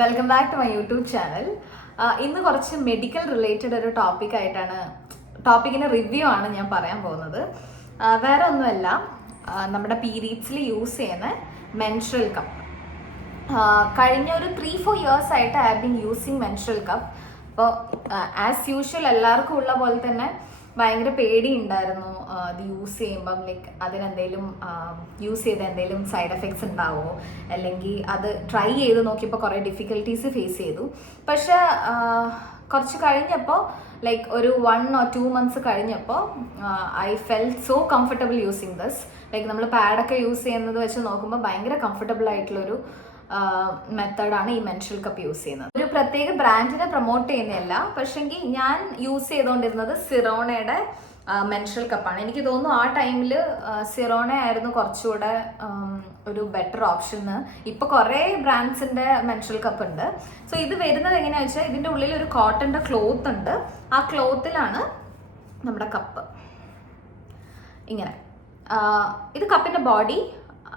Welcome back to my YouTube channel. ഇന്ന് കുറച്ച് medical related ഒരു ടോപ്പിക്കിൻ്റെ റിവ്യൂ ആണ് ഞാൻ പറയാൻ പോകുന്നത്. വേറെ ഒന്നുമല്ല, നമ്മുടെ പീരീഡ്സിൽ യൂസ് ചെയ്യുന്ന മെൻസ്ട്രൽ കപ്പ്. കഴിഞ്ഞ ഒരു 3-4 ഇയേഴ്സ് ആയിട്ട് I have been using menstrual cup. അപ്പോൾ ആസ് യൂഷ്വൽ എല്ലാവർക്കും ഉള്ള പോലെ തന്നെ ഭയങ്കര പേടി ഉണ്ടായിരുന്നു അത് യൂസ് ചെയ്യുമ്പം. ലൈക്ക് അതിനെന്തെങ്കിലും യൂസ് ചെയ്ത് എന്തെങ്കിലും സൈഡ് എഫക്ട്സ് ഉണ്ടാവുമോ, അല്ലെങ്കിൽ അത് ട്രൈ ചെയ്ത് നോക്കിയപ്പോൾ കുറേ ഡിഫിക്കൽട്ടീസ് ഫേസ് ചെയ്തു. പക്ഷേ കുറച്ച് കഴിഞ്ഞപ്പോൾ, ലൈക്ക് ഒരു 1 or 2 months കഴിഞ്ഞപ്പോൾ I felt so comfortable using this. Like നമ്മൾ പാഡൊക്കെ യൂസ് ചെയ്യുന്നത് വെച്ച് നോക്കുമ്പോൾ ഭയങ്കര കംഫർട്ടബിൾ ആയിട്ടുള്ളൊരു മെത്തേഡാണ് ഈ മെൻസ്ട്രൽ കപ്പ് യൂസ് ചെയ്യുന്നത്. ഒരു പ്രത്യേക ബ്രാൻഡിനെ പ്രൊമോട്ട് ചെയ്യുന്നതല്ല, പക്ഷെങ്കിൽ ഞാൻ യൂസ് ചെയ്തുകൊണ്ടിരുന്നത് സിറോണയുടെ മെൻസ്ട്രൽ കപ്പാണ്. എനിക്ക് തോന്നുന്നു ആ ടൈമിൽ സിറോണ ആയിരുന്നു കുറച്ചുകൂടെ ഒരു ബെറ്റർ ഓപ്ഷൻ. ഇപ്പോൾ കുറേ ബ്രാൻഡ്സിൻ്റെ മെൻസ്ട്രൽ കപ്പ് ഉണ്ട്. സോ ഇത് വരുന്നത് എങ്ങനെയാണെന്ന് വെച്ചാൽ, ഇതിൻ്റെ ഉള്ളിൽ ഒരു കോട്ടൻ്റെ ക്ലോത്ത് ഉണ്ട്. ആ ക്ലോത്തിലാണ് നമ്മുടെ കപ്പ് ഇങ്ങനെ. ഇത് കപ്പിൻ്റെ ബോഡി.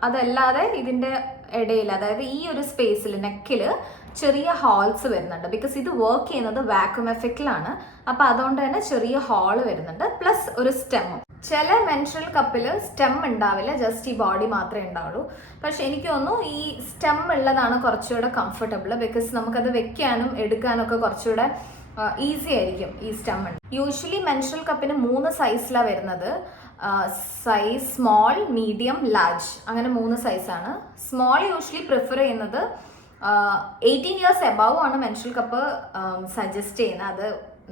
അതല്ലാതെ ഇതിൻ്റെ ഇടയിൽ, അതായത് ഈ ഒരു സ്പേസിൽ നെക്കിൽ ചെറിയ ഹോൾസ് വരുന്നുണ്ട്. ബിക്കോസ് ഇത് വർക്ക് ചെയ്യുന്നത് വാക്യൂം എഫക്റ്റിലാണ്. അപ്പോൾ അതുകൊണ്ട് തന്നെ ചെറിയ ഹോള് വരുന്നുണ്ട്, പ്ലസ് ഒരു സ്റ്റെമ്മും. ചില മെൻസ്ട്രൽ കപ്പിൽ സ്റ്റെം ഉണ്ടാവില്ല, ജസ്റ്റ് ഈ ബോഡി മാത്രമേ ഉണ്ടാവുള്ളൂ. പക്ഷെ എനിക്ക് തോന്നുന്നു ഈ സ്റ്റെം ഉള്ളതാണ് കുറച്ചുകൂടെ കംഫർട്ടബിൾ. ബിക്കോസ് നമുക്കത് വെക്കാനും എടുക്കാനും ഒക്കെ കുറച്ചുകൂടെ ഈസി ആയിരിക്കും ഈ സ്റ്റെം. യൂഷ്വലി മെൻസ്ട്രൽ കപ്പിന് 3 സൈസിലാണ് വരുന്നത്. സൈസ് സ്മോൾ, മീഡിയം, ലാർജ്, അങ്ങനെ 3 സൈസാണ്. സ്മോൾ യൂഷ്വലി പ്രിഫർ ചെയ്യുന്നത് 18 years എബവ് ആണ് മെൻസ്ട്രൽ കപ്പ് സജസ്റ്റ് ചെയ്യുന്നത്. അത്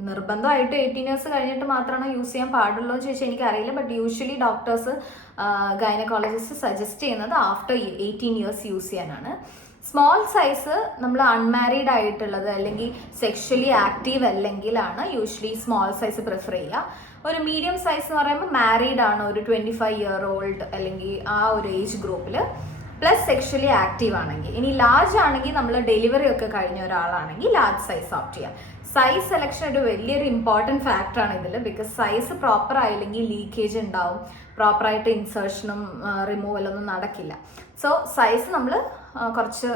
നിർബന്ധമായിട്ട് 18 years കഴിഞ്ഞിട്ട് മാത്രമാണ് യൂസ് ചെയ്യാൻ പാടുള്ളൂ എന്ന് ചോദിച്ചാൽ എനിക്കറിയില്ല. But usually doctors, gynaecologist suggest ചെയ്യുന്നത് ആഫ്റ്റർ 18 years യൂസ് ചെയ്യാനാണ്. സ്മോൾ സൈസ് നമ്മൾ അൺമാരീഡ് ആയിട്ടുള്ളത് അല്ലെങ്കിൽ സെക്ഷലി ആക്റ്റീവ് അല്ലെങ്കിലാണ് യൂഷ്വലി സ്മോൾ സൈസ് പ്രിഫർ ചെയ്യുക. ഒരു മീഡിയം സൈസ് എന്ന് പറയുമ്പോൾ മാരീഡ് ആണ്, ഒരു 25 year old അല്ലെങ്കിൽ ആ ഒരു ഏജ് ഗ്രൂപ്പിൽ, പ്ലസ് സെക്ഷലി ആക്റ്റീവ് ആണെങ്കിൽ. ഇനി ലാർജ് ആണെങ്കിൽ നമ്മൾ ഡെലിവറി ഒക്കെ കഴിഞ്ഞ ഒരാളാണെങ്കിൽ ലാർജ് സൈസ് ഓപ്റ്റ് ചെയ്യാം. സൈസ് സെലക്ഷൻ ഒരു വലിയൊരു ഇമ്പോർട്ടൻറ്റ് ഫാക്ടറാണ് ഇതിൽ. ബിക്കോസ് സൈസ് പ്രോപ്പർ ആയില്ലെങ്കിൽ ലീക്കേജ് ഉണ്ടാവും, പ്രോപ്പറായിട്ട് ഇൻസേർഷനും റിമൂവലൊന്നും നടക്കില്ല. സോ സൈസ് നമ്മൾ കുറച്ച്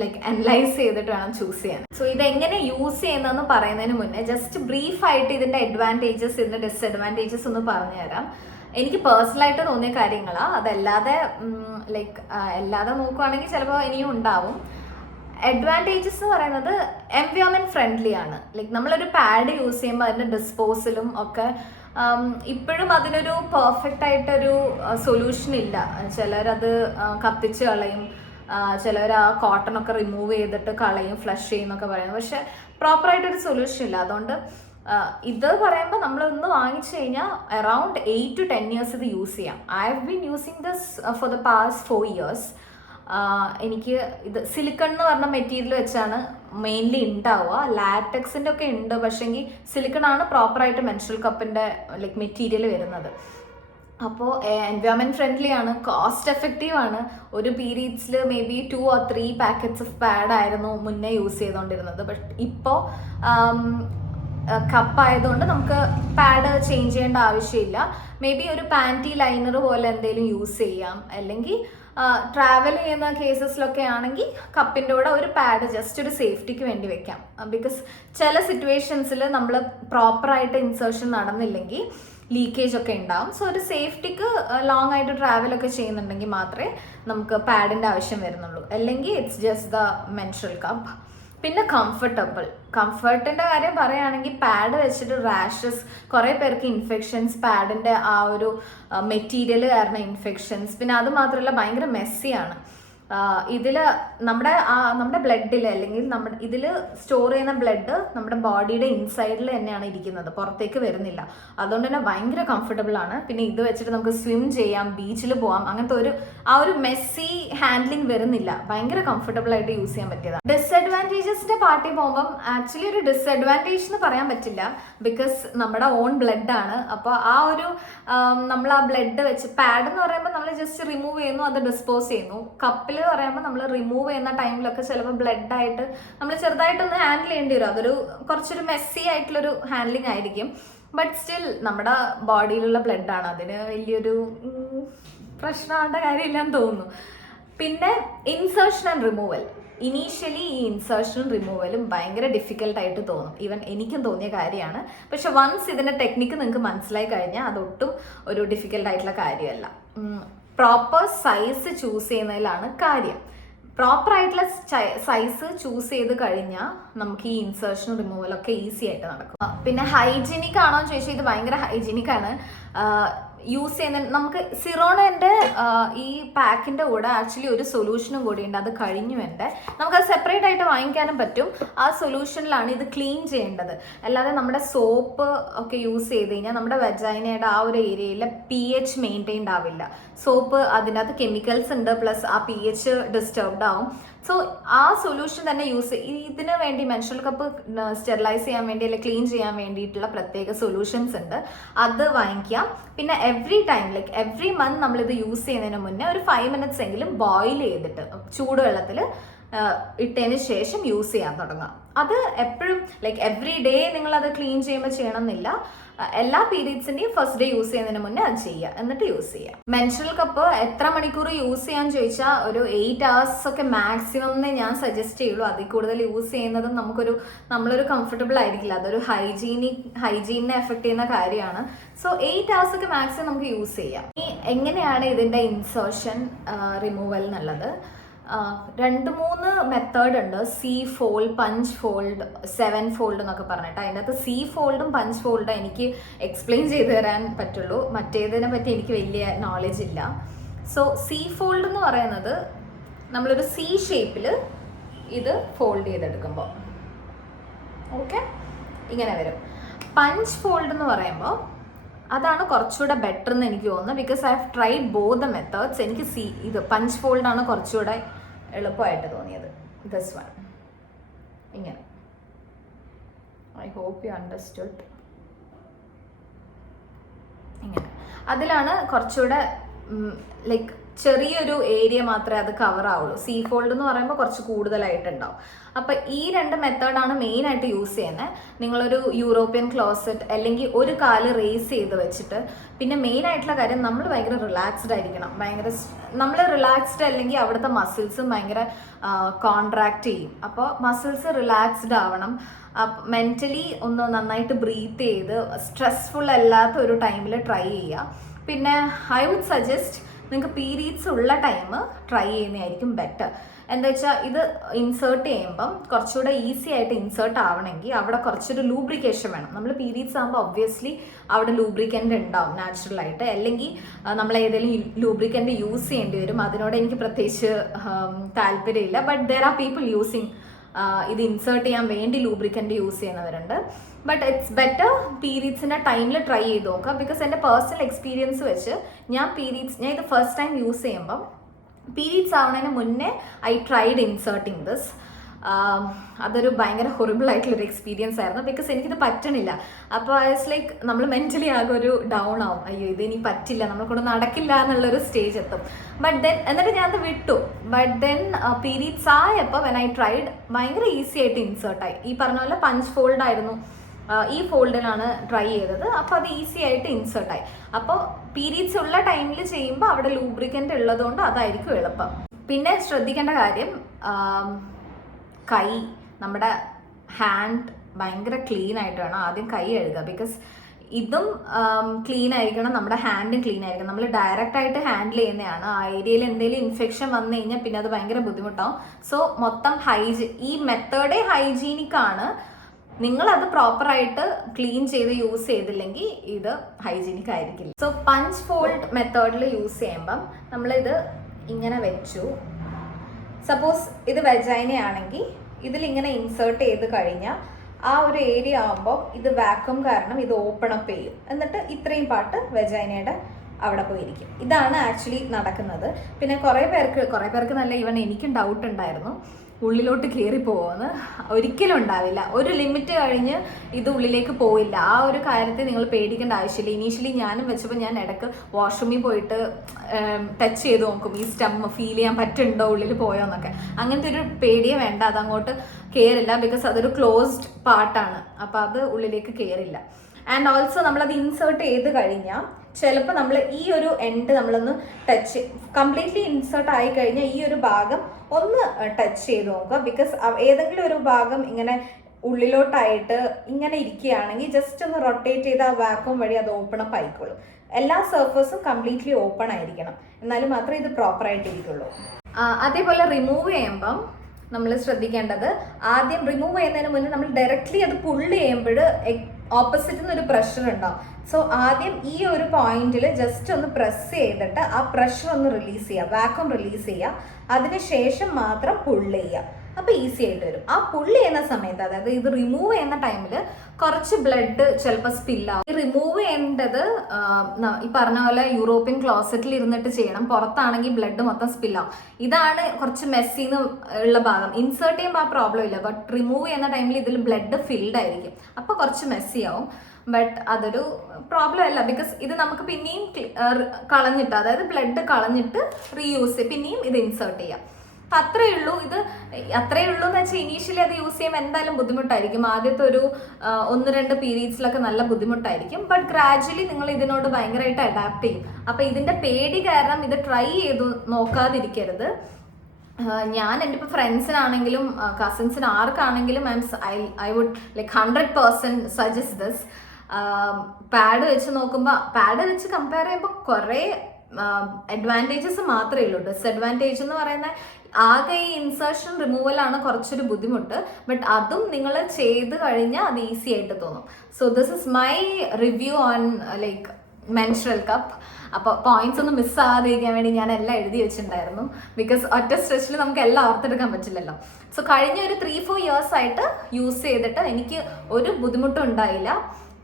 ലൈക്ക് അനലൈസ് ചെയ്തിട്ട് വേണം ചൂസ് ചെയ്യാൻ. സോ ഇതെങ്ങനെ യൂസ് ചെയ്യുന്നതെന്ന് പറയുന്നതിന് മുന്നേ ജസ്റ്റ് ബ്രീഫായിട്ട് ഇതിൻ്റെ അഡ്വാൻറ്റേജസ്, ഇതിൻ്റെ ഡിസ്അഡ്വാൻറ്റേജസ് ഒന്ന് പറഞ്ഞുതരാം. എനിക്ക് പേഴ്സണലായിട്ട് തോന്നിയ കാര്യങ്ങളാണ്. അതല്ലാതെ അല്ലാതെ നോക്കുവാണെങ്കിൽ ചിലപ്പോൾ ഇനിയും ഉണ്ടാവും. അഡ്വാൻറ്റേജസ് എന്ന് പറയുന്നത് എൻവയോൺമെൻറ്റ് ഫ്രണ്ട്ലി ആണ്. ലൈക്ക് നമ്മളൊരു പാഡ് യൂസ് ചെയ്യുമ്പോൾ അതിൻ്റെ ഡിസ്പോസലും ഒക്കെ ഇപ്പോഴും അതിനൊരു പെർഫെക്റ്റ് ആയിട്ടൊരു സൊല്യൂഷൻ ഇല്ല. ചിലരത് കത്തിച്ച് കളയും, ചിലർ ആ കോട്ടണൊക്കെ റിമൂവ് ചെയ്തിട്ട് കളയും, ഫ്ലഷ് ചെയ്യുന്നൊക്കെ പറയുന്നത്. പക്ഷെ പ്രോപ്പറായിട്ടൊരു സൊല്യൂഷൻ ഇല്ല. അതുകൊണ്ട് ഇത് പറയുമ്പോൾ നമ്മളൊന്ന് വാങ്ങിച്ചു കഴിഞ്ഞാൽ അറൗണ്ട് 8 to 10 years ഇത് യൂസ് ചെയ്യാം. I have been using this for the past 4 years. എനിക്ക് ഇത് സിലിക്കൺ എന്ന് പറഞ്ഞ മെറ്റീരിയൽ വെച്ചാണ് മെയിൻലി ഉണ്ടാവുക. ലാറ്റക്സിൻ്റെ ഒക്കെ ഉണ്ട്, പക്ഷേങ്കിൽ സിലിക്കൺ ആണ് പ്രോപ്പറായിട്ട് മെൻസ്ട്രൽ കപ്പിൻ്റെ ലൈക്ക് മെറ്റീരിയൽ വരുന്നത്. അപ്പോൾ എൻവയോൺമെൻറ്റ് ഫ്രണ്ട്ലി ആണ്, കോസ്റ്റ് എഫക്റ്റീവ് ആണ്. ഒരു പീരീഡ്സിൽ maybe 2 or 3 packets of pad ആയിരുന്നു മുന്നേ യൂസ് ചെയ്തുകൊണ്ടിരുന്നത്. ബട്ട് ഇപ്പോൾ കപ്പായതുകൊണ്ട് നമുക്ക് പാഡ് ചേഞ്ച് ചെയ്യേണ്ട ആവശ്യമില്ല. മേ ബി ഒരു പാൻറ്റി ലൈനർ പോലെ എന്തെങ്കിലും യൂസ് ചെയ്യാം. അല്ലെങ്കിൽ ട്രാവൽ ചെയ്യുന്ന കേസസിലൊക്കെ ആണെങ്കിൽ കപ്പിൻ്റെ കൂടെ ഒരു പാഡ് ജസ്റ്റ് ഒരു സേഫ്റ്റിക്ക് വേണ്ടി വെക്കാം. ബിക്കോസ് ചില സിറ്റുവേഷൻസിൽ നമ്മൾ പ്രോപ്പറായിട്ട് ഇൻസേർഷൻ നടന്നില്ലെങ്കിൽ ലീക്കേജ് ഒക്കെ ഉണ്ടാവും. സോ ഒരു സേഫ്റ്റിക്ക് ലോങ് ആയിട്ട് ട്രാവലൊക്കെ ചെയ്യുന്നുണ്ടെങ്കിൽ മാത്രമേ നമുക്ക് പാഡിൻ്റെ ആവശ്യം വരുന്നുള്ളൂ. അല്ലെങ്കിൽ it's just the menstrual cup. പിന്നെ കംഫർട്ടിൻ്റെ കാര്യം പറയുകയാണെങ്കിൽ പാഡ് വെച്ചിട്ട് റാഷസ്, കുറേ പേർക്ക് ഇൻഫെക്ഷൻസ്, പാഡിൻ്റെ ആ ഒരു മെറ്റീരിയൽ കാരണം ഇൻഫെക്ഷൻസ്. പിന്നെ അത് മാത്രമല്ല ഭയങ്കര മെസ്സിയാണ്. ഇതിൽ നമ്മുടെ ബ്ലഡിൽ, അല്ലെങ്കിൽ ഇതിൽ സ്റ്റോർ ചെയ്യുന്ന ബ്ലഡ് നമ്മുടെ ബോഡിയുടെ ഇൻസൈഡിൽ തന്നെയാണ് ഇരിക്കുന്നത്, പുറത്തേക്ക് വരുന്നില്ല. അതുകൊണ്ട് തന്നെ ഭയങ്കര കംഫർട്ടബിൾ ആണ്. പിന്നെ ഇത് വെച്ചിട്ട് നമുക്ക് സ്വിം ചെയ്യാം, ബീച്ചിൽ പോകാം. അങ്ങനത്തെ ആ ഒരു മെസ്സി ഹാൻഡ്ലിങ് വരുന്നില്ല. ഭയങ്കര കംഫർട്ടബിൾ ആയിട്ട് യൂസ് ചെയ്യാൻ പറ്റിയതാണ്. ഡിസ്അഡ്വാൻറ്റേജസിൻ്റെ പാർട്ടി പോകുമ്പം ആക്ച്വലി ഒരു ഡിസ്അഡ്വാൻറ്റേജ് എന്ന് പറയാൻ പറ്റില്ല. ബിക്കോസ് നമ്മുടെ ഓൺ ബ്ലഡ് ആണ്. അപ്പോൾ നമ്മൾ ആ ബ്ലഡ് വെച്ച്, പാഡ് എന്ന് പറയുമ്പോൾ നമ്മൾ ജസ്റ്റ് റിമൂവ് ചെയ്യുന്നു, അത് ഡിസ്പോസ് ചെയ്യുന്നു. കപ്പിൽ പറയുമ്പോൾ നമ്മൾ റിമൂവ് ചെയ്യുന്ന ടൈമിലൊക്കെ ചിലപ്പോൾ ബ്ലഡ് ആയിട്ട് നമ്മൾ ചെറുതായിട്ടൊന്ന് ഹാൻഡിൽ ചെയ്യേണ്ടി വരും. അതൊരു കുറച്ചൊരു മെസ്സി ആയിട്ടുള്ളൊരു ഹാൻഡ്ലിങ് ആയിരിക്കും. ബട്ട് സ്റ്റിൽ നമ്മുടെ ബോഡിയിലുള്ള ബ്ലഡാണ്, അതിന് വലിയൊരു പ്രശ്നമാകേണ്ട കാര്യമില്ലെന്ന് തോന്നുന്നു. പിന്നെ ഇൻസേർഷൻ ആൻഡ് റിമൂവൽ. ഇനീഷ്യലി ഈ ഇൻസേർഷനും റിമൂവലും ഭയങ്കര ഡിഫിക്കൽട്ടായിട്ട് തോന്നും. ഈവൻ എനിക്കും തോന്നിയ കാര്യമാണ്. പക്ഷെ വൺസ് ഇതിൻ്റെ ടെക്നിക്ക് നിങ്ങൾക്ക് മനസ്സിലായി കഴിഞ്ഞാൽ അതൊട്ടും ഒരു ഡിഫിക്കൽട്ടായിട്ടുള്ള കാര്യമല്ല. പ്രോപ്പർ സൈസ് ചൂസ് ചെയ്യുന്നതിലാണ് കാര്യം. പ്രോപ്പർ ആയിട്ടുള്ള സൈസ് ചൂസ് ചെയ്ത് കഴിഞ്ഞാൽ നമുക്ക് ഈ ഇൻസേർഷനും റിമൂവലൊക്കെ ഈസി ആയിട്ട് നടക്കും. പിന്നെ ഹൈജീനിക് ആണോ എന്ന് ചോദിച്ചാൽ ഇത് ഭയങ്കര ഹൈജീനിക് ആണ്. യൂസ് ചെയ്യുന്ന നമുക്ക് സിറോണൻ്റെ ഈ പാക്കിൻ്റെ കൂടെ ആക്ച്വലി ഒരു സൊല്യൂഷനും കൂടി ഉണ്ട്. അത് കഴിഞ്ഞു എൻ്റെ നമുക്കത് സെപ്പറേറ്റ് ആയിട്ട് വാങ്ങിക്കാനും പറ്റും. ആ സൊല്യൂഷനിലാണ് ഇത് ക്ലീൻ ചെയ്യേണ്ടത്. അല്ലാതെ നമ്മുടെ സോപ്പ് ഒക്കെ യൂസ് ചെയ്ത് കഴിഞ്ഞാൽ നമ്മുടെ വെജൈനയുടെ ആ ഒരു ഏരിയയിൽ pH മെയിൻറ്റെയിൻഡ് ആവില്ല. സോപ്പ് അതിനകത്ത് കെമിക്കൽസ് ഉണ്ട്, പ്ലസ് ആ pH ഡിസ്റ്റർബ്ഡ് ആവും. സോ ആ സൊല്യൂഷൻ തന്നെ ഇതിന് വേണ്ടി മെൻസ്ട്രൽ കപ്പ് സ്റ്റെറിലൈസ് ചെയ്യാൻ വേണ്ടി അല്ലെങ്കിൽ ക്ലീൻ ചെയ്യാൻ വേണ്ടിയിട്ടുള്ള പ്രത്യേക സൊല്യൂഷൻസ് ഉണ്ട്. അത് വാങ്ങിക്കാം. പിന്നെ എവ്രി മന്ത് നമ്മളിത് യൂസ് ചെയ്യുന്നതിന് മുന്നേ ഒരു 5 minutes എങ്കിലും ബോയിൽ ചെയ്തിട്ട് ചൂടുവെള്ളത്തിൽ ഇട്ടതിന് ശേഷം യൂസ് ചെയ്യാൻ തുടങ്ങാം. അത് എപ്പോഴും എവ്രി ഡേ നിങ്ങളത് ക്ലീൻ ചെയ്യുമ്പോൾ ചെയ്യണമെന്നില്ല. എല്ലാ പീരീഡ്സിൻ്റെയും ഫസ്റ്റ് ഡേ യൂസ് ചെയ്യുന്നതിന് മുന്നേ അത് ചെയ്യുക, എന്നിട്ട് യൂസ് ചെയ്യുക. മെൻസ്ട്രൽ കപ്പ് എത്ര മണിക്കൂർ യൂസ് ചെയ്യാന്ന് ചോദിച്ചാൽ ഒരു 8 hours ഒക്കെ മാക്സിമം എന്നേ ഞാൻ സജസ്റ്റ് ചെയ്യുള്ളൂ. അതിൽ കൂടുതൽ യൂസ് ചെയ്യുന്നതും നമ്മളൊരു കംഫർട്ടബിൾ ആയിരിക്കില്ല. അതൊരു ഹൈജീനിനെ എഫക്ട് ചെയ്യുന്ന കാര്യമാണ്. സോ 8 hours ഒക്കെ മാക്സിമം നമുക്ക് യൂസ് ചെയ്യാം. ഇനി എങ്ങനെയാണ് ഇതിൻ്റെ ഇൻസേർഷൻ റിമൂവൽ എന്നുള്ളത്? 2-3 മെത്തേഡ് ഉണ്ട്. C fold, punch fold, 7 fold എന്നൊക്കെ പറഞ്ഞിട്ട്. അതിനകത്ത് C ഫോൾഡും പഞ്ച് ഫോൾഡും എനിക്ക് എക്സ്പ്ലെയിൻ ചെയ്ത് തരാൻ പറ്റുള്ളൂ. മറ്റേതിനെ പറ്റി എനിക്ക് വലിയ നോളജ് ഇല്ല. സോ C ഫോൾഡ് എന്ന് പറയുന്നത് നമ്മളൊരു C ഷേപ്പിൽ ഇത് ഫോൾഡ് ചെയ്തെടുക്കുമ്പോൾ ഓക്കെ ഇങ്ങനെ വരും. പഞ്ച് ഫോൾഡ് എന്ന് പറയുമ്പോൾ അതാണ് കുറച്ചുകൂടെ ബെറ്റർ എന്ന് എനിക്ക് തോന്നുന്നത്. Because I have tried both the methods. എനിക്ക് ഇത് പഞ്ച് ഫോൾഡാണ് കുറച്ചുകൂടെ എളുപ്പമായിട്ട് തോന്നിയത്. ദിസ് വൺ ഇങ്ങനെ. I hope you understood. ഇങ്ങനെ അതിലാണ് കുറച്ചുകൂടെ ചെറിയൊരു ഏരിയ മാത്രമേ അത് കവർ ആവുള്ളൂ. C ഫോൾഡ് എന്ന് പറയുമ്പോൾ കുറച്ച് കൂടുതലായിട്ടുണ്ടാവും. അപ്പം ഈ 2 മെത്തേഡാണ് മെയിനായിട്ട് യൂസ് ചെയ്യുന്നത്. നിങ്ങളൊരു യൂറോപ്യൻ ക്ലോസറ്റ് അല്ലെങ്കിൽ ഒരു കാല് റേസ് ചെയ്ത് വെച്ചിട്ട്, പിന്നെ മെയിനായിട്ടുള്ള കാര്യം നമ്മൾ ഭയങ്കര റിലാക്സ്ഡ് ആയിരിക്കണം. നമ്മൾ റിലാക്സ്ഡ് അല്ലെങ്കിൽ അവിടുത്തെ മസിൽസും ഭയങ്കര കോൺട്രാക്ട് ചെയ്യും. അപ്പോൾ മസിൽസ് റിലാക്സ്ഡ് ആവണം. മെൻ്റലി ഒന്ന് നന്നായിട്ട് ബ്രീത്ത് ചെയ്ത് സ്ട്രെസ്ഫുൾ അല്ലാത്ത ഒരു ടൈമിൽ ട്രൈ ചെയ്യുക. പിന്നെ ഐ വുഡ് സജസ്റ്റ് നിങ്ങൾക്ക് പീരീഡ്സ് ഉള്ള ടൈം ട്രൈ ചെയ്യുന്നതായിരിക്കും ബെറ്റർ. എന്താ വെച്ചാൽ ഇത് ഇൻസേർട്ട് ചെയ്യുമ്പം കുറച്ചുകൂടെ ഈസി ആയിട്ട് ഇൻസേർട്ട് ആവണമെങ്കിൽ അവിടെ കുറച്ചൊരു ലൂബ്രിക്കേഷൻ വേണം. നമ്മൾ പീരീഡ്സ് ആകുമ്പോൾ ഒബ്വിയസ്ലി അവിടെ ലൂബ്രിക്കൻ്റ് ഉണ്ടാവും നാച്ചുറലായിട്ട്. അല്ലെങ്കിൽ നമ്മൾ ഏതെങ്കിലും ലൂബ്രിക്കൻ്റ് യൂസ് ചെയ്യേണ്ടി വരും. അതിനോട് എനിക്ക് പ്രത്യേകിച്ച് താല്പര്യമില്ല. But there are people using ഇത് ഇൻസേർട്ട് ചെയ്യാൻ വേണ്ടി ലൂബ്രിക്കൻ്റ് യൂസ് ചെയ്യുന്നവരുണ്ട്. ബട്ട് ഇറ്റ്സ് ബെറ്റർ പീരീഡ്സിൻ്റെ ടൈമിൽ ട്രൈ ചെയ്ത് നോക്കുക. ബിക്കോസ് എൻ്റെ പേഴ്സണൽ എക്സ്പീരിയൻസ് വെച്ച് ഞാൻ ഇത് ഫസ്റ്റ് ടൈം യൂസ് ചെയ്യുമ്പം പീരീഡ്സ് ആവുന്നതിന് മുന്നേ ഐ ട്രൈഡ് ഇൻസേർട്ടിങ് ദിസ്. അതൊരു ഭയങ്കര ഹൊറിബിൾ ആയിട്ടുള്ളൊരു എക്സ്പീരിയൻസ് ആയിരുന്നു. ബിക്കോസ് എനിക്കിത് പറ്റണില്ല. അപ്പോൾ ഇറ്റ്സ് നമ്മൾ മെൻ്റലി ആകെ ഒരു ഡൗൺ ആവും. അയ്യോ ഇതിനി പറ്റില്ല, നമ്മളെക്കൊണ്ട് നടക്കില്ല എന്നുള്ളൊരു സ്റ്റേജ് എത്തും. എന്നിട്ട് ഞാനത് വിട്ടു. ബട്ട് ദെൻ പീരീഡ്സ് ആയപ്പോൾ വെൻ ഐ ട്രൈഡ് ഭയങ്കര ഈസി ആയിട്ട് ഇൻസേർട്ടായി. ഈ പറഞ്ഞ പോലെ പഞ്ച് ഫോൾഡ് ആയിരുന്നു, ഈ ഫോൾഡിലാണ് ട്രൈ ചെയ്തത്. അപ്പോൾ അത് ഈസി ആയിട്ട് ഇൻസേർട്ടായി. അപ്പോൾ പീരീഡ്സ് ഉള്ള ടൈമിൽ ചെയ്യുമ്പോൾ അവിടെ ലൂബ്രിക്കൻ്റ് ഉള്ളതുകൊണ്ട് അതായിരിക്കും എളുപ്പം. പിന്നെ ശ്രദ്ധിക്കേണ്ട കാര്യം, നമ്മുടെ ഹാൻഡ് ഭയങ്കര ക്ലീൻ ആയിട്ട് വേണം ആദ്യം കൈ കഴുകുക. ബിക്കോസ് ഇതും ക്ലീൻ ആയിരിക്കണം, നമ്മുടെ ഹാൻഡും ക്ലീൻ ആയിരിക്കണം. നമ്മൾ ഡയറക്റ്റ് ആയിട്ട് ഹാൻഡിൽ ചെയ്യുന്നതാണ്. ആ ഏരിയയിൽ എന്തെങ്കിലും ഇൻഫെക്ഷൻ വന്നു കഴിഞ്ഞാൽ പിന്നെ അത് ഭയങ്കര ബുദ്ധിമുട്ടാവും. സോ മൊത്തം ഈ മെത്തേഡേ ഹൈജീനിക് ആണ്. നിങ്ങളത് പ്രോപ്പറായിട്ട് ക്ലീൻ ചെയ്ത് യൂസ് ചെയ്തില്ലെങ്കിൽ ഇത് ഹൈജീനിക് ആയിരിക്കില്ല. സോ പഞ്ച് ഫോൾഡ് മെത്തേഡിൽ യൂസ് ചെയ്യുമ്പം നമ്മളിത് ഇങ്ങനെ വെച്ചു. സപ്പോസ് ഇത് വെജൈന ആണെങ്കിൽ ഇതിലിങ്ങനെ ഇൻസേർട്ട് ചെയ്ത് കഴിഞ്ഞാൽ ആ ഒരു ഏരിയ ആകുമ്പോൾ ഇത് വാക്വം കാരണം ഇത് ഓപ്പൺ അപ്പ് ചെയ്യും. എന്നിട്ട് ഇത്രയും പാർട്ട് വെജൈനയുടെ അവിടെ പോയിരിക്കും. ഇതാണ് ആക്ച്വലി നടക്കുന്നത്. പിന്നെ കുറേ പേർക്ക് നല്ല ഈവൻ എനിക്കും ഡൗട്ട് ഉണ്ടായിരുന്നു ഉള്ളിലോട്ട് കയറി പോകുമെന്ന്. ഒരിക്കലും ഉണ്ടാവില്ല. ഒരു ലിമിറ്റ് കഴിഞ്ഞ് ഇത് ഉള്ളിലേക്ക് പോയില്ല. ആ ഒരു കാര്യത്തിൽ നിങ്ങൾ പേടിക്കേണ്ട ആവശ്യമില്ല. ഇനീഷ്യലി ഞാനും വെച്ചപ്പോൾ ഞാൻ ഇടയ്ക്ക് വാഷ്റൂമിൽ പോയിട്ട് ടച്ച് ചെയ്ത് നോക്കും, ഈ സ്റ്റം ഫീൽ ചെയ്യാൻ പറ്റുന്നുണ്ടോ ഉള്ളിൽ പോയോ എന്നൊക്കെ. അങ്ങനത്തെ ഒരു പേടിയെ വേണ്ട, അതങ്ങോട്ട് കയറില്ല. ബിക്കോസ് അതൊരു ക്ലോസ്ഡ് പാർട്ടാണ്. അപ്പോൾ അത് ഉള്ളിലേക്ക് കയറില്ല. ആൻഡ് ഓൾസോ നമ്മളത് ഇൻസേർട്ട് ചെയ്ത് കഴിഞ്ഞാൽ ചിലപ്പോൾ നമ്മൾ ഈ ഒരു എൻഡ് നമ്മളൊന്ന് ടച്ച് കംപ്ലീറ്റ്ലി ഇൻസേർട്ട് ആയി കഴിഞ്ഞാൽ ഈ ഒരു ഭാഗം ഒന്ന് ടച്ച് ചെയ്ത് നോക്കുക. ബിക്കോസ് ഏതെങ്കിലും ഒരു ഭാഗം ഇങ്ങനെ ഉള്ളിലോട്ടായിട്ട് ഇങ്ങനെ ഇരിക്കുകയാണെങ്കിൽ ജസ്റ്റ് ഒന്ന് റൊട്ടേറ്റ് ചെയ്ത് ആ വാക്വം വഴി അത് ഓപ്പൺ അപ്പ് ആയിക്കോളും. എല്ലാ സർഫേസും കംപ്ലീറ്റ്ലി ഓപ്പൺ ആയിരിക്കണം, എന്നാലും മാത്രമേ ഇത് പ്രോപ്പറായിട്ട് ഇരിക്കുള്ളൂ. അതേപോലെ റിമൂവ് ചെയ്യുമ്പം നമ്മൾ ശ്രദ്ധിക്കേണ്ടത്, ആദ്യം റിമൂവ് ചെയ്യുന്നതിന് മുന്നേ നമ്മൾ ഡയറക്റ്റ്ലി അത് പുള്ള് ചെയ്യുമ്പോൾ ഓപ്പോസിറ്റിൽ നിന്നൊരു പ്രഷർ ഉണ്ടാവും. സോ ആദ്യം ഈ ഒരു പോയിന്റിൽ ജസ്റ്റ് ഒന്ന് പ്രസ് ചെയ്തിട്ട് ആ പ്രഷർ ഒന്ന് റിലീസ് ചെയ്യുക, വാക്വം റിലീസ് ചെയ്യുക. അതിനുശേഷം മാത്രം പുള്ള് ചെയ്യുക. അപ്പോൾ ഈസി ആയിട്ട് വരും. ആ പുള്ള് ചെയ്യുന്ന സമയത്ത്, അതായത് ഇത് റിമൂവ് ചെയ്യുന്ന ടൈമിൽ കുറച്ച് ബ്ലഡ് ചിലപ്പോൾ സ്പില്ലാവും. ഈ റിമൂവ് ചെയ്യേണ്ടത് ഈ പറഞ്ഞ പോലെ യൂറോപ്യൻ ക്ലോസറ്റിൽ ഇരുന്നിട്ട് ചെയ്യണം. പുറത്താണെങ്കിൽ ബ്ലഡ് മൊത്തം സ്പില്ലാവും. ഇതാണ് കുറച്ച് മെസ്സിന്ന് ഉള്ള ഭാഗം. ഇൻസേർട്ട് ചെയ്യുമ്പോൾ ആ പ്രോബ്ലം ഇല്ല, ബട്ട് റിമൂവ് ചെയ്യുന്ന ടൈമിൽ ഇതിൽ ബ്ലഡ് ഫിൽഡ് ആയിരിക്കും. അപ്പോൾ കുറച്ച് മെസ്സി ആവും. ബട്ട് അതൊരു പ്രോബ്ലം അല്ല, ബിക്കോസ് ഇത് നമുക്ക് പിന്നെയും കളഞ്ഞിട്ട്, അതായത് ബ്ലഡ് കളഞ്ഞിട്ട് റീയൂസ് പിന്നെയും ഇത് ഇൻസേർട്ട് ചെയ്യാം. അപ്പം അത്രയേ ഉള്ളൂ. ഇത് അത്രയേ ഉള്ളൂ എന്ന് വെച്ചാൽ ഇനീഷ്യലി അത് യൂസ് ചെയ്യുമ്പോൾ എന്തായാലും ബുദ്ധിമുട്ടായിരിക്കും. ആദ്യത്തെ ഒരു 1-2 പീരീഡ്സിലൊക്കെ നല്ല ബുദ്ധിമുട്ടായിരിക്കും. ബട്ട് ഗ്രാജുവലി നിങ്ങൾ ഇതിനോട് ഭയങ്കരമായിട്ട് അഡാപ്റ്റ് ചെയ്യും. അപ്പം ഇതിൻ്റെ പേടി കാരണം ഇത് ട്രൈ ചെയ്ത് നോക്കാതിരിക്കരുത്. ഞാൻ എൻ്റെ ഇപ്പോൾ ഫ്രണ്ട്സിനാണെങ്കിലും കസിൻസിന് ആർക്കാണെങ്കിലും I would like 100% suggest this. Pad വെച്ച് നോക്കുമ്പോൾ, പാഡ് വെച്ച് കമ്പയർ ചെയ്യുമ്പോൾ കുറേ അഡ്വാൻറ്റേജസ് മാത്രമേ ഉള്ളൂ. ഡിസ്അഡ്വാൻറ്റേജ് എന്ന് പറയുന്നത് ആകെ ഈ ഇൻസേർഷൻ റിമൂവലാണ് കുറച്ചൊരു ബുദ്ധിമുട്ട്. ബട്ട് അതും നിങ്ങൾ ചെയ്ത് കഴിഞ്ഞാൽ അത് ഈസി ആയിട്ട് തോന്നും. So this is my review on like menstrual cup. അപ്പോൾ പോയിന്റ്സ് ഒന്നും മിസ്സാകാതിരിക്കാൻ വേണ്ടി ഞാൻ എല്ലാം എഴുതി വെച്ചിട്ടുണ്ടായിരുന്നു. ബിക്കോസ് ഒറ്റ സ്ട്രെച്ചിൽ നമുക്ക് എല്ലാം ഓർത്തെടുക്കാൻ പറ്റില്ലല്ലോ. സോ കഴിഞ്ഞ ഒരു 3-4 ഇയേഴ്സ് ആയിട്ട് യൂസ് ചെയ്തിട്ട് എനിക്ക് ഒരു ബുദ്ധിമുട്ടും ഉണ്ടായില്ല.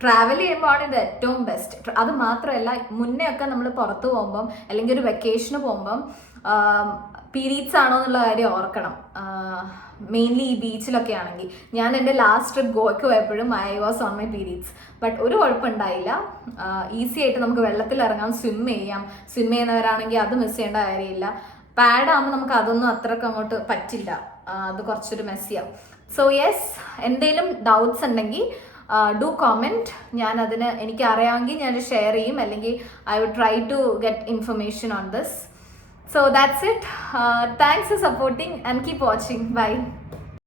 ട്രാവൽ ചെയ്യുമ്പോഴാണ് ഇത് ഏറ്റവും ബെസ്റ്റ്. അത് മാത്രമല്ല, മുന്നേ ഒക്കെ നമ്മൾ പുറത്ത് പോകുമ്പം അല്ലെങ്കിൽ ഒരു വെക്കേഷന് പോകുമ്പം പീരീഡ്സ് ആണോ എന്നുള്ള കാര്യം ഓർക്കണം. മെയിൻലി ഈ ബീച്ചിലൊക്കെ ആണെങ്കിൽ, ഞാൻ എൻ്റെ ലാസ്റ്റ് ട്രിപ്പ് ഗോവയ്ക്ക് പോയപ്പോഴും I was on my periods. But ഒരു കുഴപ്പമുണ്ടായില്ല. ഈസി ആയിട്ട് നമുക്ക് വെള്ളത്തിൽ ഇറങ്ങാം, സ്വിം ചെയ്യാം. സ്വിം ചെയ്യുന്നവരാണെങ്കിൽ അത് മിസ് ചെയ്യേണ്ട കാര്യമില്ല. പാഡാകുമ്പോൾ നമുക്ക് അതൊന്നും അത്രയ്ക്ക് അങ്ങോട്ട് പറ്റില്ല, അത് കുറച്ചൊരു മെസ്സിയാവും. സോ യെസ്, എന്തെങ്കിലും ഡൗട്ട്സ് ഉണ്ടെങ്കിൽ ഡു കോമെൻറ്റ്. ഞാനതിന് എനിക്ക് അറിയാമെങ്കിൽ ഞാൻ ഷെയർ ചെയ്യും, അല്ലെങ്കിൽ I would try to get information on this. So that's it. Thanks for supporting and keep watching. Bye.